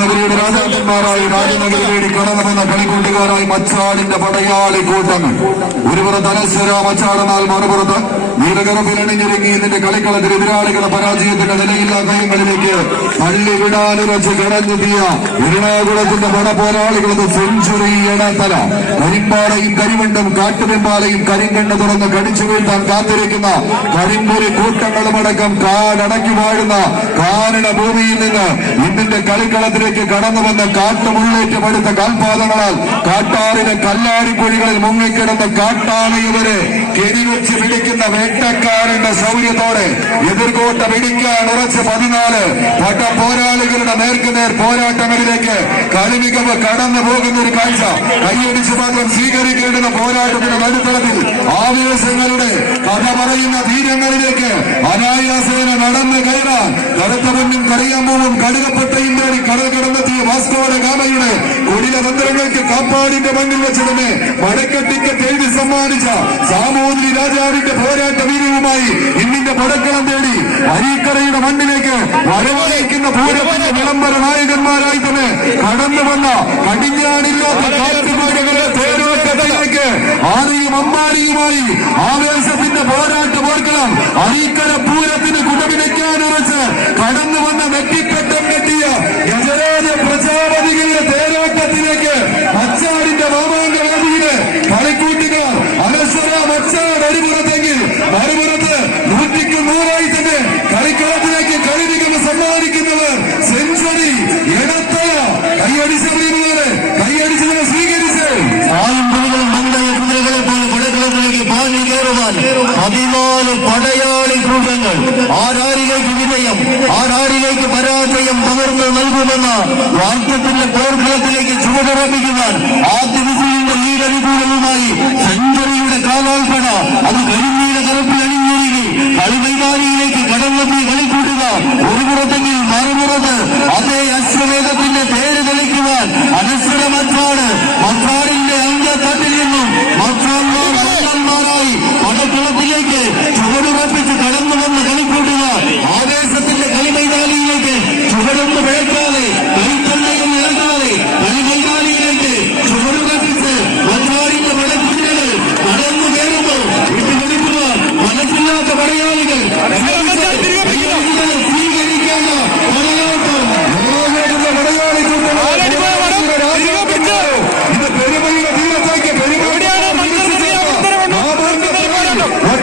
രാജനഗരിയുടെ രാജാക്കന്മാരായി രാജനഗരി നേടി കടന്നു കളിക്കൂട്ടുകാരായി മച്ചാടിന്റെ പടയാളി കൂട്ടങ്ങൾ ഒരുപുറത്ത് അനശ്വര മച്ചാടനാൽ മറുപുറത്ത് നീലകറപ്പിലണിഞ്ഞിറങ്ങി ഇതിന്റെ കളിക്കളത്തിൽ എതിരാളികളെ പരാജയത്തിന്റെ നിലയില്ലാ കയങ്ങളിലേക്ക് പള്ളി വിടാനുറച്ച് കടഞ്ഞെത്തിയ എറണാകുളത്തിന്റെ പടപോരാളികളത് സെഞ്ചുറി എടത്തല. കരിമ്പാടയും കരിവണ്ടും കാട്ടുപെമ്പാലയും കരിങ്കണ്ണ് തുറന്ന് കടിച്ചു വീഴ്ത്താൻ കാത്തിരിക്കുന്ന കരിമ്പൊരി കൂട്ടങ്ങളുമടക്കം കാടടക്കി വാഴുന്ന കാരണ ഭൂമിയിൽ നിന്ന് ഇന്നിന്റെ കളിക്കളത്തിലേക്ക് കടന്നു വന്ന കാട്ടുമുള്ളേറ്റ് പടുത്ത കാൽപാദങ്ങളാൽ കാട്ടാറിലെ കല്ലാരിപ്പൊഴികളിൽ മുങ്ങിക്കിടന്ന കാട്ടാനയുവരെ കെരിവെച്ച് പിടിക്കുന്ന വേട്ടക്കാരന്റെ സൗര്യത്തോടെ എതിർകോട്ട പിടിക്കാൻ ഉറച്ച് പതിനാല് പട്ട പോരാളികളുടെ നേർക്കുനേർ പോരാട്ടങ്ങളിലേക്ക് കളിമികവ് കടന്നു പോകുന്ന ഒരു കാഴ്ച. കൈയടിച്ച് മാത്രം സ്വീകരിക്കേണ്ടുന്ന പോരാട്ടത്തിന്റെ നടുത്തളത്തിൽ ആവേശങ്ങളുടെ കഥ പറയുന്ന തീരങ്ങളിലേക്ക് അനായാസേന നടന്നു കയറാൻ കടുത്ത പൊന്നും കറിയാമ്പൂവും കടുകപ്പെട്ടയും കടൽ കടന്നെത്തിയ വാസ്കോയുടെ ഗാമയുടെ കുടില തന്ത്രങ്ങൾക്ക് കാപ്പാടിന്റെ മണ്ണിൽ വെച്ച് തന്നെ മടക്കട്ടിക്കറ്റ് എഴുതി സമ്മാനിച്ച സാമൂതിരി രാജാവിന്റെ പോരാട്ട വീര്യവുമായി ഇന്നിന്റെ പടക്കളം തേടി അരീക്കരയുടെ മണ്ണിലേക്ക് വരവറിയിക്കുന്ന പൂരത്തിന്റെ വിളംബര നായകന്മാരായി തന്നെ കടന്നു വന്ന കടിഞ്ഞാണില്ലാത്ത കാറ്റുമാരുടെ തേരോട്ടത്തിലേക്ക് ആനയും അമ്പാടിയുമായി ആവേശത്തിന്റെ പോരാട്ട പോർക്കളം അരീക്കര പൂരത്തിന് കുടപിടിക്കാൻ ഉറച്ച് കടന്നു വന്ന വെട്ടിപ്പെട്ടം മറുപുറത്ത് നൂറ്റിക്ക് നൂറായി തന്നെ കളിക്കളത്തിലേക്ക് കളിമികവ് സമ്മാനിക്കുന്നവർ സെഞ്ചുറി എടത്തല കൈയടിച്ച പ്രിയമുള്ളവരെ കൈയടിച്ചതിനെ സ്വീകരിച്ച് ആയുധങ്ങളും മന്ദയ കുതിരകളെ പോലെ പടകളത്തിലേക്ക് പാഞ്ഞു കയറുവാൻ പതിനാല് പടയാളി കൂട്ടങ്ങൾ ആരാരിലേക്ക് വിജയം ആരാരിലേക്ക് പരാജയം പകർന്നു നൽകുമെന്ന വാക്യത്തിന്റെ പോർക്കളത്തിലേക്ക് ചുവടുറപ്പിക്കുവാൻ ആദ്യ വിസിലിന്റെ ലീഡനുകൂലവുമായി സെഞ്ചുറിയുടെ കാലാൾപ്പട അത് പടക്കളത്തിലേക്ക് ചുവടുറപ്പിച്ച് കടന്നു വന്ന് കളിക്കൂട്ടുക What